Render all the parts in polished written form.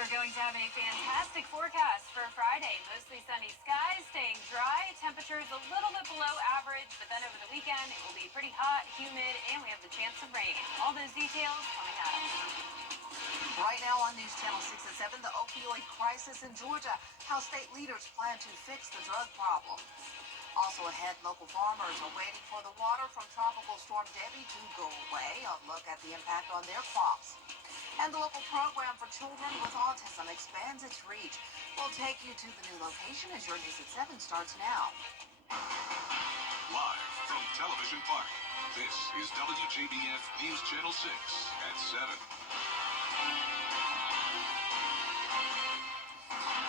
We are going to have a fantastic forecast for Friday. Mostly sunny skies, staying dry. Temperatures a little bit below average, but then over the weekend it will be pretty hot, humid, and we have the chance of rain. All those details coming up. Right now on News Channel 6 and 7, the opioid crisis in Georgia, how state leaders plan to fix the drug problem. Also ahead, local farmers are waiting for the water from Tropical Storm Debbie to go away. A look at the impact on their crops. And the local program for children with autism expands its reach. We'll take you to the new location as your News at 7 starts now. Live from Television Park, this is WJBF News Channel 6 at 7.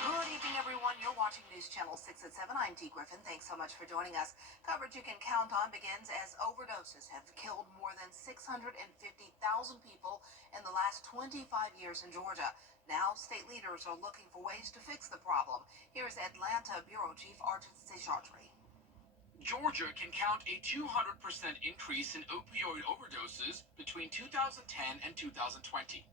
Good evening, everyone. You're watching News Channel 6 at 7. I'm Dee Griffin. Thanks so much for joining us. Coverage you can count on begins as overdoses have killed more than 650,000 people in the last 25 years in Georgia. Now, state leaders are looking for ways to fix the problem. Here's Atlanta Bureau Chief Arjit Seshadri. Georgia can count a 200% increase in opioid overdoses between 2010 and 2020.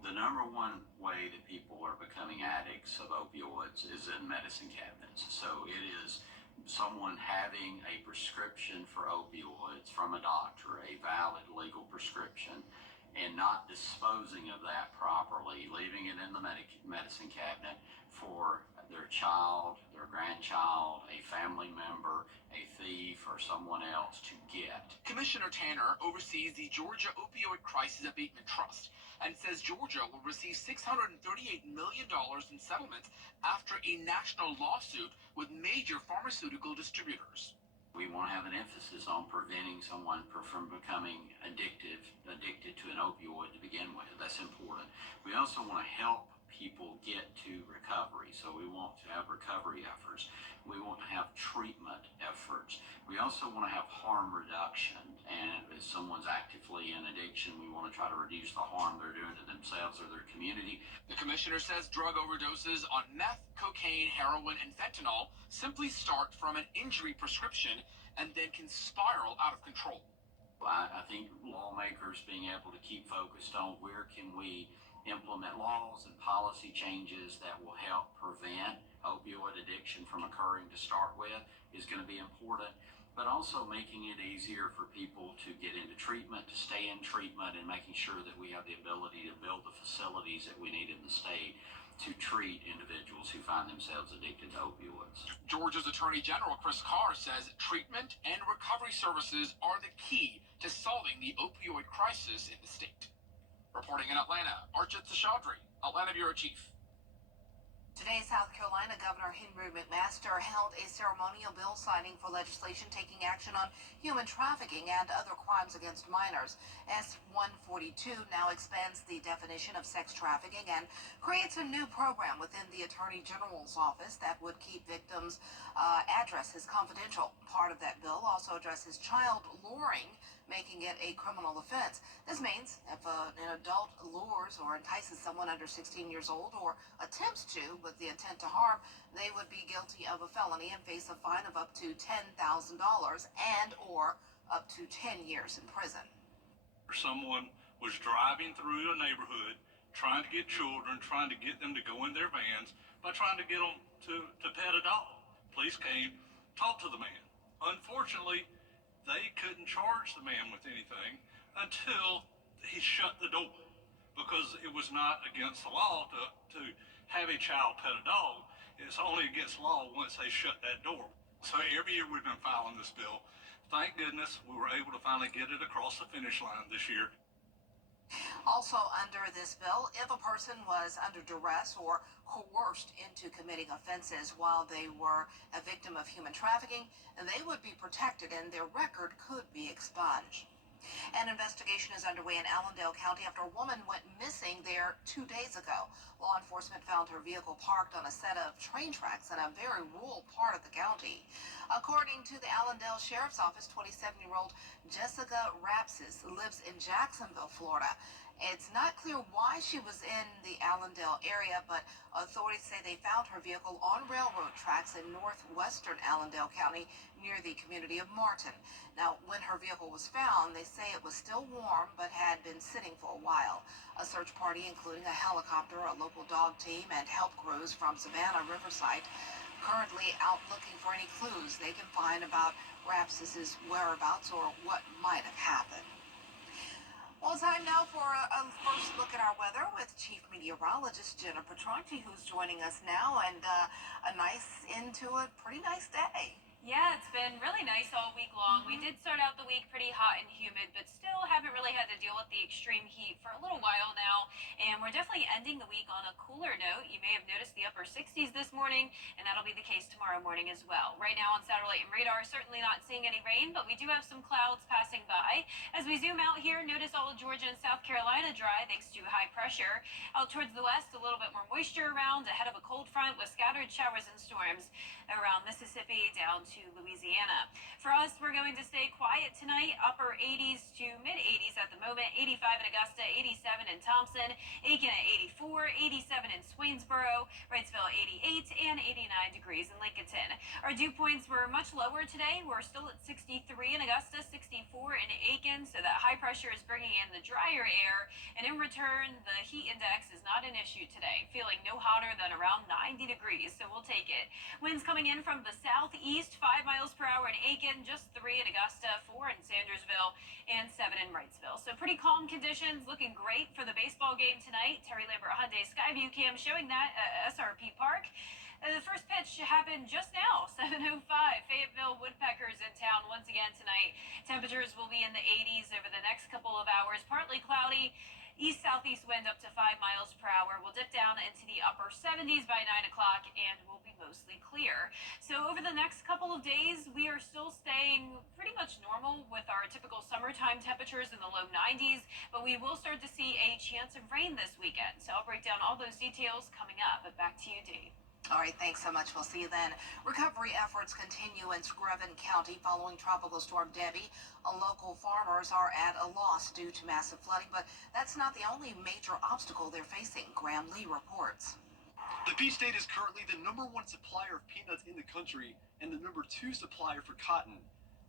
The number one way that people are becoming addicts of opioids is in medicine cabinets. So it is someone having a prescription for opioids from a doctor, a valid legal prescription, and not disposing of that properly, leaving it in the medicine cabinet for their child, their grandchild, a family member, a thief, or someone else to get. Commissioner Tanner oversees the Georgia Opioid Crisis Abatement Trust and says Georgia will receive $638 million in settlements after a national lawsuit with major pharmaceutical distributors. We want to have an emphasis on preventing someone from becoming addicted to an opioid to begin with. That's important. We also want to help people get to recovery. So we want to have recovery efforts. We want to have treatment efforts. We also want to have harm reduction. And if someone's actively in addiction, we want to try to reduce the harm they're doing to themselves or their community. The commissioner says drug overdoses on meth, cocaine, heroin, and fentanyl simply start from an injury prescription and then can spiral out of control. I think lawmakers being able to keep focused on where can we implement laws and policy changes that will help prevent opioid addiction from occurring to start with is going to be important, but also making it easier for people to get into treatment, to stay in treatment, and making sure that we have the ability to build the facilities that we need in the state to treat individuals who find themselves addicted to opioids. Georgia's Attorney General Chris Carr says treatment and recovery services are the key to solving the opioid crisis in the state. Reporting in Atlanta, Arjit Seshadri, Atlanta Bureau Chief. Today, South Carolina Governor Henry McMaster held a ceremonial bill signing for legislation taking action on human trafficking and other crimes against minors. S-142 now expands the definition of sex trafficking and creates a new program within the Attorney General's office that would keep victims' addresses confidential. Part of that bill also addresses child luring, making it a criminal offense. This means if an adult lures or entices someone under 16 years old or attempts to with the intent to harm, they would be guilty of a felony and face a fine of up to $10,000 and or up to 10 years in prison. Someone was driving through a neighborhood trying to get children, trying to get them to go in their vans by trying to get them to pet a dog. Police came, talked to the man. Unfortunately, they couldn't charge the man with anything until he shut the door, because it was not against the law to have a child pet a dog. It's only against law once they shut that door. So every year we've been filing this bill. Thank goodness we were able to finally get it across the finish line this year. Also under this bill, if a person was under duress or coerced into committing offenses while they were a victim of human trafficking, they would be protected and their record could be expunged. An investigation is underway in Allendale County after a woman went missing there 2 days ago. Law enforcement found her vehicle parked on a set of train tracks in a very rural part of the county. According to the Allendale Sheriff's Office, 27-year-old Jessica Rapsis lives in Jacksonville, Florida, It's not clear why she was in the Allendale area, but authorities say they found her vehicle on railroad tracks in northwestern Allendale County near the community of Martin. Now, when her vehicle was found, they say it was still warm but had been sitting for a while. A search party, including a helicopter, a local dog team, and help crews from Savannah Riverside, currently out looking for any clues they can find about Rapsis's whereabouts or what might have happened. Well, it's time now for a first look at our weather with Chief Meteorologist Jenna Petronti, who's joining us now, and a nice into a pretty nice day. Yeah, it's been really nice all week long. We did start out the week pretty hot and humid, but still haven't really had to deal with the extreme heat for a little while now. And we're definitely ending the week on a cooler note. You may have noticed the upper 60s this morning, and that'll be the case tomorrow morning as well. Right now on satellite and radar, certainly not seeing any rain, but we do have some clouds passing by. As we zoom out here, notice all of Georgia and South Carolina dry thanks to high pressure. Out towards the west, a little bit more moisture around ahead of a cold front with scattered showers and storms around Mississippi down to Louisiana. For us, we're going to stay quiet tonight, upper 80s to mid 80s at the moment, 85 in Augusta, 87 in Thompson, Aiken at 84, 87 in Swainsboro, Wrightsville 88, and 89 degrees in Lincolnton. Our dew points were much lower today. We're still at 63 in Augusta, 64 in Aiken, so that high pressure is bringing in the drier air, and in return, the heat index is not an issue today, feeling no hotter than around 90 degrees, so we'll take it. Winds coming in from the southeast, 5 miles per hour in Aiken, just 3 in Augusta, 4 in Sandersville, and 7 in Wrightsville. So pretty calm conditions, looking great for the baseball game tonight. Terry Lambert Hyundai Skyview cam showing that at SRP Park. The first pitch happened just now, 7:05. Fayetteville Woodpeckers in town once again tonight. Temperatures will be in the 80s over the next couple of hours. Partly cloudy. East-southeast wind up to 5 miles per hour. We'll dip down into the upper 70s by 9 o'clock and will be mostly clear. So over the next couple of days, we are still staying pretty much normal with our typical summertime temperatures in the low 90s, but we will start to see a chance of rain this weekend. So I'll break down all those details coming up. But back to you, Dave. All right, thanks so much. We'll see you then. Recovery efforts continue in Screven County following Tropical Storm Debbie. Local farmers are at a loss due to massive flooding, but that's not the only major obstacle they're facing. Graham Lee reports. The Peach State is currently the #1 supplier of peanuts in the country and the #2 supplier for cotton.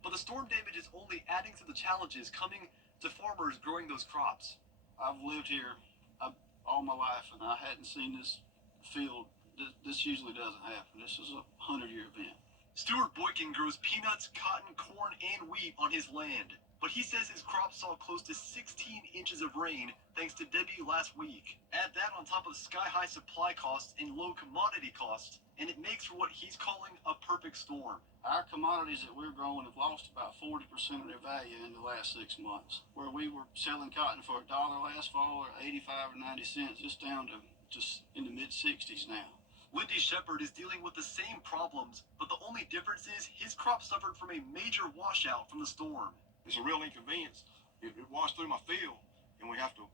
But the storm damage is only adding to the challenges coming to farmers growing those crops. I've lived here all my life, and I hadn't seen this field. This usually doesn't happen. This is a 100-year event. Stuart Boykin grows peanuts, cotton, corn, and wheat on his land. But he says his crop saw close to 16 inches of rain thanks to Debbie last week. Add that on top of sky-high supply costs and low commodity costs, and it makes for what he's calling a perfect storm. Our commodities that we're growing have lost about 40% of their value in the last 6 months. Where we were selling cotton for $1 last fall, or 85 or 90 cents, it's down to just in the mid-60s now. Lindy Shepard is dealing with the same problems, but the only difference is his crop suffered from a major washout from the storm. It's a real inconvenience. It washed through my field, and we have to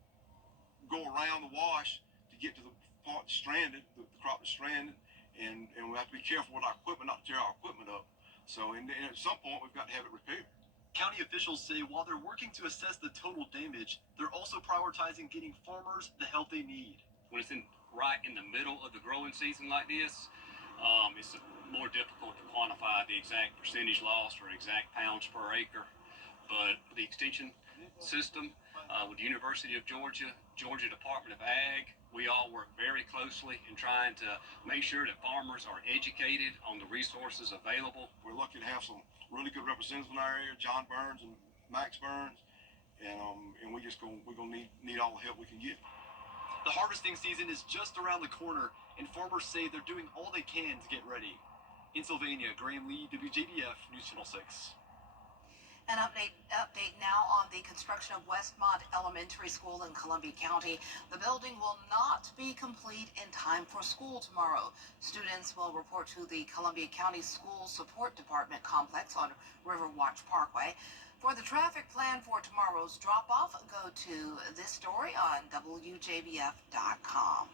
go around the wash to get to the part that's stranded, the crop that's stranded, and we have to be careful with our equipment, not to tear our equipment up. So, and at some point, we've got to have it repaired. County officials say while they're working to assess the total damage, they're also prioritizing getting farmers the help they need. When it's right in the middle of the growing season like this, it's more difficult to quantify the exact percentage lost or exact pounds per acre. But the extension system with the University of Georgia, Georgia Department of Ag, we all work very closely in trying to make sure that farmers are educated on the resources available. We're lucky to have some really good representatives in our area, John Burns and Max Burns, and we're gonna need all the help we can get. The harvesting season is just around the corner, and farmers say they're doing all they can to get ready. In Sylvania, Graham Lee, WJBF, News Channel 6. An update now on the construction of Westmont Elementary School in Columbia County. The building will not be complete in time for school tomorrow. Students will report to the Columbia County School Support Department complex on Riverwatch Parkway. For the traffic plan for tomorrow's drop-off, go to this story on WJBF.com.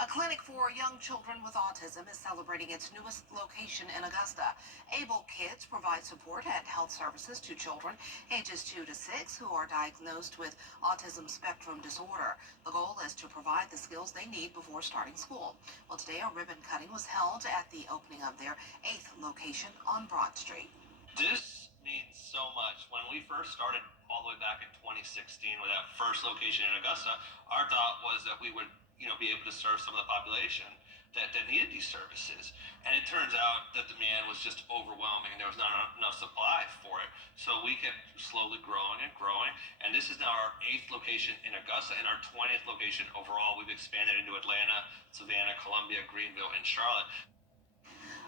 A clinic for young children with autism is celebrating its newest location in Augusta. Able Kids provide support and health services to children ages 2 to 6 who are diagnosed with autism spectrum disorder. The goal is to provide the skills they need before starting school. Well, today a ribbon cutting was held at the opening of their 8th location on Broad Street. This means so much. When we first started all the way back in 2016 with that first location in Augusta, our thought was that we would, be able to serve some of the population that needed these services. And it turns out the demand was just overwhelming and there was not enough supply for it. So we kept slowly growing and growing. And this is now our 8th location in Augusta and our 20th location overall. We've expanded into Atlanta, Savannah, Columbia, Greenville, and Charlotte.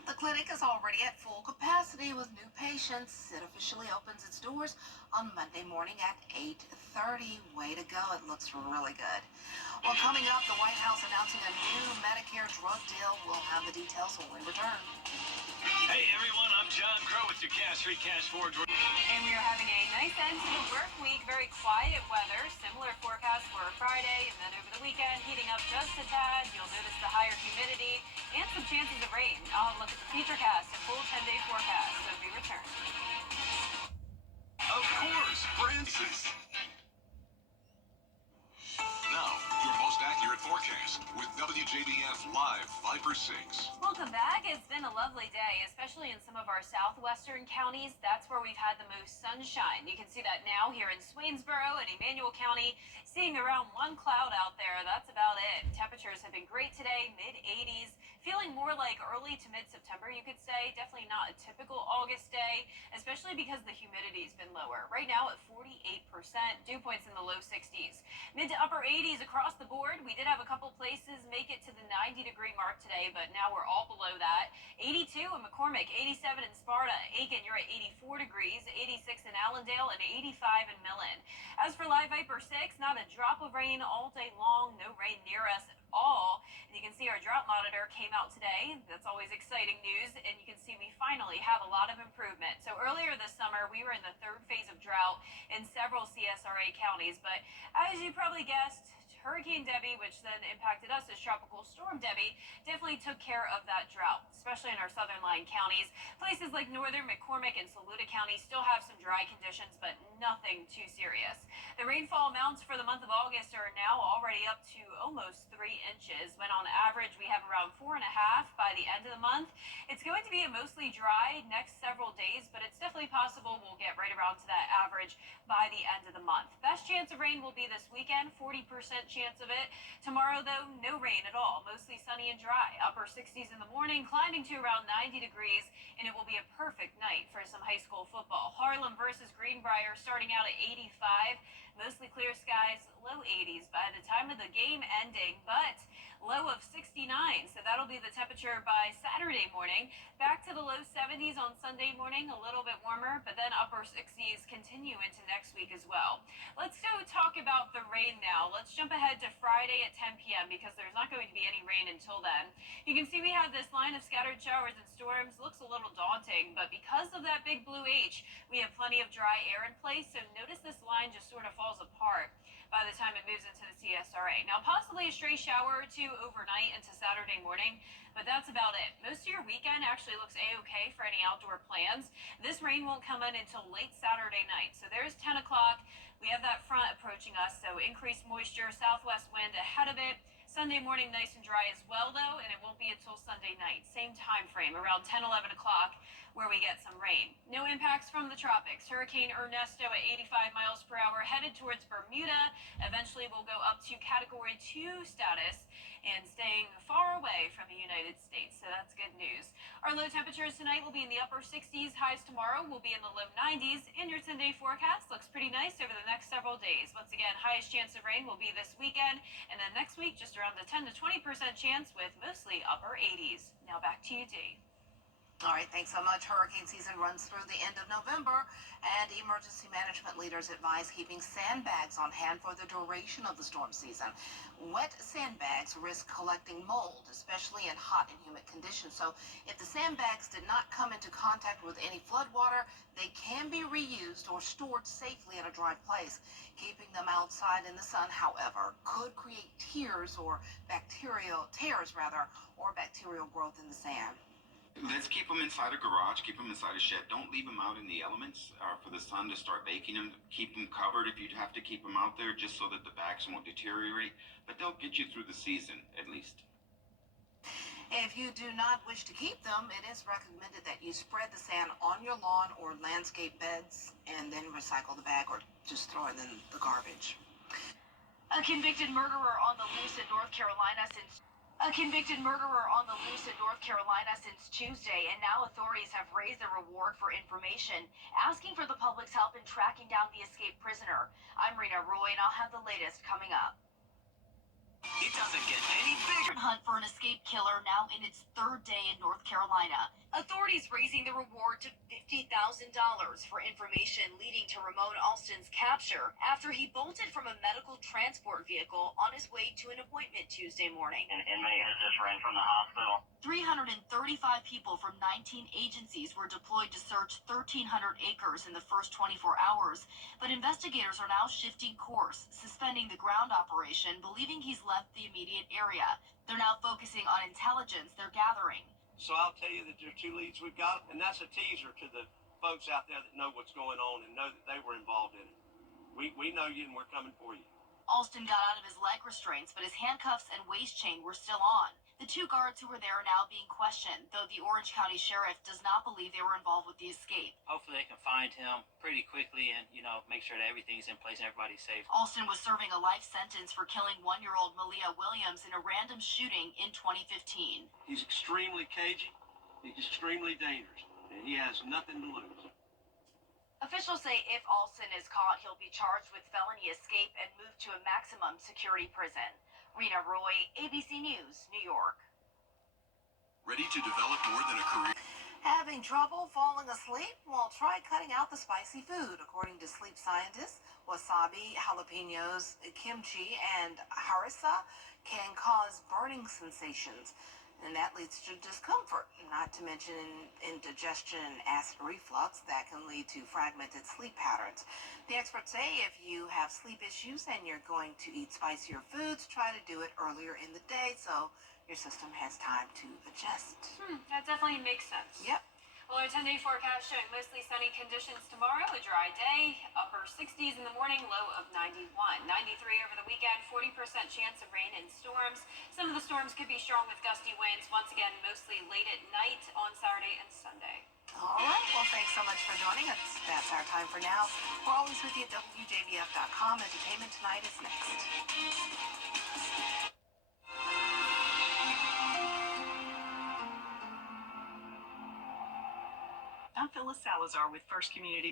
The clinic is already at full capacity with new patients. It officially opens its doors on Monday morning at 8:30. Way to go. It looks really good. Well, coming up, the White House announcing a new Medicare drug deal. We'll have the details when we return. Hey, everyone. I'm John Crow with your Cash 3, Cash 4. And we are having a nice end to the work week. Very quiet weather. Similar forecast for Friday. And then over the weekend, heating up just a tad. You'll notice the higher humidity and some chances of rain. I'll have a look at the Futurecast, a full 10-day forecast when we return. Of course, Francis. Now, your most accurate forecast with WJBF Live 5/6. Welcome back. It's been a lovely day, especially in some of our southwestern counties. That's where we've had the most sunshine. You can see that now here in Swainsboro and Emmanuel County, seeing around one cloud out there. That's about it. Temperatures have been great today, mid-80s. Feeling more like early to mid-September, you could say. Definitely not a typical August day, especially because the humidity's been lower. Right now at 48%, dew points in the low 60s. Mid to upper 80s across the board. We did have a couple places make it to the 90-degree mark today, but now we're all below that. 82 in McCormick, 87 in Sparta. Aiken, you're at 84 degrees, 86 in Allendale, and 85 in Millen. As for Live Viper 6, not a drop of rain all day long. No rain near us at all. And you can see our drought monitor came out today. That's always exciting news. And you can see we finally have a lot of improvement. So earlier this summer, we were in the 3rd phase of drought in several CSRA counties. But as you probably guessed, Hurricane Debbie, which then impacted us as Tropical Storm Debbie, definitely took care of that drought, especially in our southern line counties. Places like northern McCormick and Saluda County still have some dry conditions, but nothing too serious. The rainfall amounts for the month of August are now already up to almost 3 inches, when on average we have around 4.5 by the end of the month. It's going to be a mostly dry next several days, but it's definitely possible we'll get right around to that average by the end of the month. Best chance of rain will be this weekend, 40% chance of it. Tomorrow, though, no rain at all. Mostly sunny and dry. Upper 60s in the morning, climbing to around 90 degrees, and it will be a perfect night for some high school football. Harlem versus Greenbrier starting out at 85. Mostly clear skies, low 80s by the time of the game ending, but low of 69. So that'll be the temperature by Saturday morning. Back to the low 70s on Sunday morning, a little bit warmer, but then upper 60s continue into next week as well. Let's go talk about the rain now. Let's jump ahead to Friday at 10 p.m. because there's not going to be any rain until then. You can see we have this line of scattered showers and storms. Looks a little daunting, but because of that big blue H, we have plenty of dry air in place. So notice this line just sort of falls apart by the time it moves into the CSRA. Now, possibly a stray shower or two overnight into Saturday morning, but that's about it. Most of your weekend actually looks a-okay for any outdoor plans. This rain won't come in until late Saturday night. So there's 10 o'clock. We have that front approaching us, so increased moisture, southwest wind ahead of it. Sunday morning, nice and dry as well, though, and it won't be until Sunday night. Same time frame, around 10, 11 o'clock, where we get some rain. No impacts from the tropics. Hurricane Ernesto at 85 miles per hour headed towards Bermuda. Eventually, we'll go up to Category 2 status and staying far away from the United States, so that's good news. Our low temperatures tonight will be in the upper 60s. Highs tomorrow will be in the low 90s. And your 10-day forecast looks pretty nice over the next several days. Once again, highest chance of rain will be this weekend, and then next week, just around the 10 to 20% chance with mostly upper 80s. Now back to you, Dee. All right, thanks so much. Hurricane season runs through the end of November, and emergency management leaders advise keeping sandbags on hand for the duration of the storm season. Wet sandbags risk collecting mold, especially in hot and humid conditions. So if the sandbags did not come into contact with any floodwater, they can be reused or stored safely in a dry place. Keeping them outside in the sun, however, could create tears or bacterial growth in the sand. Let's keep them inside a garage, keep them inside a shed. Don't leave them out in the elements for the sun to start baking them. Keep them covered if you have to keep them out there just so that the bags won't deteriorate. But they'll get you through the season, at least. If you do not wish to keep them, it is recommended that you spread the sand on your lawn or landscape beds and then recycle the bag or just throw it in the garbage. A convicted murderer on the loose in North Carolina since Tuesday, and now authorities have raised the reward for information, asking for the public's help in tracking down the escaped prisoner. I'm Rena Roy, and I'll have the latest coming up. It doesn't get any bigger. Hunt for an escaped killer now in its third day in North Carolina. Authorities raising the reward to $50,000 for information leading to Ramon Alston's capture after he bolted from a medical transport vehicle on his way to an appointment Tuesday morning. An inmate has just ran from the hospital. 335 people from 19 agencies were deployed to search 1,300 acres in the first 24 hours, but investigators are now shifting course, suspending the ground operation, believing he's left the immediate area. They're now focusing on intelligence they're gathering. So I'll tell you that there are 2 leads we've got, and that's a teaser to the folks out there that know what's going on and know that they were involved in it. We know you, and we're coming for you. Alston got out of his leg restraints, but his handcuffs and waist chain were still on. The 2 guards who were there are now being questioned, though the Orange County Sheriff does not believe they were involved with the escape. Hopefully they can find him pretty quickly and, make sure that everything's in place and everybody's safe. Alston was serving a life sentence for killing 1-year-old Malia Williams in a random shooting in 2015. He's extremely cagey. He's extremely dangerous, and he has nothing to lose. Officials say if Alston is caught, he'll be charged with felony escape and moved to a maximum security prison. Rena Roy, ABC News, New York. Ready to develop more than a career? Having trouble falling asleep? Well, try cutting out the spicy food. According to sleep scientists, wasabi, jalapenos, kimchi, and harissa can cause burning sensations, and that leads to discomfort, not to mention indigestion and acid reflux that can lead to fragmented sleep patterns. The experts say if you have sleep issues and you're going to eat spicier foods, try to do it earlier in the day so your system has time to adjust. That definitely makes sense. Yep. Well, our 10-day forecast showing mostly sunny conditions tomorrow, a dry day, upper 60s in the morning, low of 91. 93 over the weekend, 40% chance of rain and storms. Some of the storms could be strong with gusty winds, once again, mostly late at night on Saturday and Sunday. All right. Well, thanks so much for joining us. That's our time for now. We're always with you at WJBF.com. Entertainment Tonight is next. I'm Phyllis Salazar with First Community